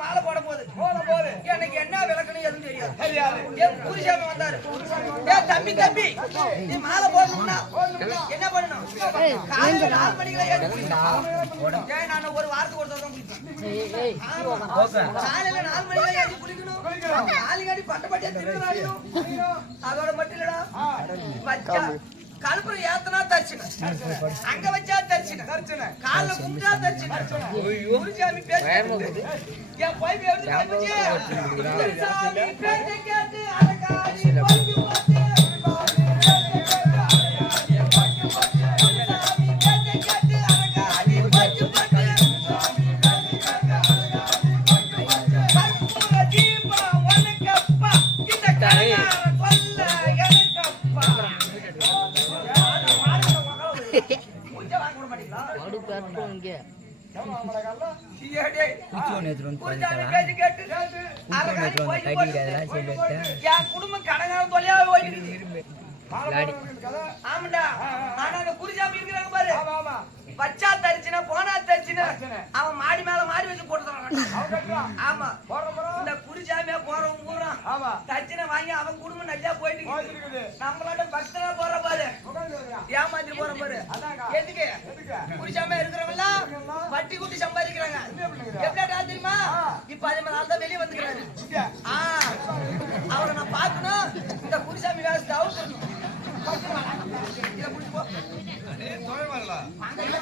மாலை போட போகுது போட போது எனக்கு என்ன விளக்கணும் எதுவும் தெரியாது என் புருஷன் வந்தாரு ஏன் தம்பி தம்பி நீ மாலை போடணும்னா என்ன பண்ணணும் காலையில நாலு மணிக்கு ஏன் குளிக்கணும் ஏன் நான் ஒரு வாரத்துக்கு ஒரு தடவை குளிப்பேன் காலையில நாலு மணிக்கு ஏன் குளிக்கணும் நாலுங்காடி பட்ட பட்டியா திருநாளையும் அதோட மட்டும் இல்லடா கல்புரம் ஏத்தனா தரிசனம். அங்க வச்சா தரிசனம். தரிசனம் கால்ல கும்பிட்டா தரிசனம். குருசாமி பேசி என் போய் போச்சு குருசாமி பேச்ச கேட்டு குடும்பம் கடங்காரம் போயிட்டு ஆமாண்டா. ஆனா அந்த குருசாமி இருக்கிறாங்க பாரு. வச்சா தரிச்சுனா போனா தரிச்சுனா அவன் மாடி மேல மாடி வச்சு போட்டு ஆமா. இந்த குருசாமியா போறவங்க பூரா தரிச்சனை வாங்கி அவன் குடும்பம் நல்லா போயிட்டு இருக்குது. நம்மளாட்ட பக்தனா போற பாரு. ஏமாத்திட்டு போற பாரு. எதுக்கு? குருசாமியா இருக்கிறவங்க வட்டி குட்டி சம்பாதிக்கிறாங்க. எப்படியா தெரியுமா? இப்ப அதே மாதிரி ஆள் தான் வெளியே வந்துக்கிறாரு. ஆ, அவரை நான் பார்க்கணும். இந்த குருசாமி வேலை அவுட் இதை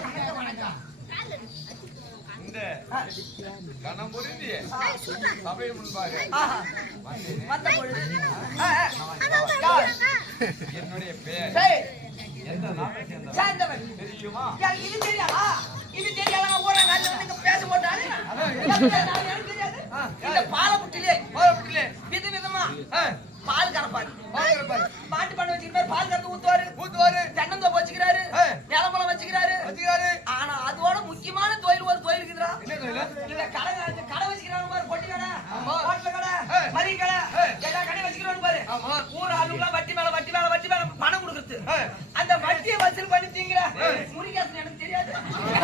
கணம் பொருந்தி சபை முன்பாக? என்னுடைய பெயர் டேய், எந்த நாட்டை சேர்ந்தவர் சேர்ந்தவன். தெரியுமா யா, இது தெரியாதா? இது தெரியாதா? நான் ஊரா நாட்டுல வந்து இங்க பேச மாட்டானே. எனக்கு தெரியாது, எனக்கு தெரியாது. இந்த பாலப்புட்டிலே, பாலப்புட்டிலே விதவிதமா, பால் கறப்பாரு. மாட்டு பண்ணை வச்சுக்கிறாரு, பால் கறந்து ஊத்துவாரு. தென்னந்தோப்பு வச்சுக்கிறாரு, நிலமலம் வச்சுக்கிறாரு. ஆனா அதோட முக்கியமான தொழில் ஒரு தொழில் இருக்குதுடா. இந்த கடை காய்ச்சி- கடை வச்சுக்கிறாங்க பாரு, பொட்டி கடை, ஹோட்டல் கடை, மளிகை கடை, எல்லா கடையும் வச்சுக்கிறாங்க பாரு. ஊர் ஆளுங்கெல்லாம் வட்டி மேல வட்டி மேல வட்டி மேல பணம் கொடுக்குறது. அந்த வட்டியை வசூல் பண்ணி திங்கிற முருகேசன் எனக்கு தெரியாது என் கூட இருக்கிற குயின் குயின் கொண்ட வேணாம் பேர் மாத்தி வைக்கணுமா? ஓ, அப்படி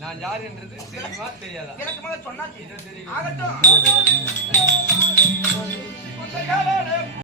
நான் யார் என்றது தெரியுமா? தெரியாதா? விளக்கமாக சொன்னா தெரியும்.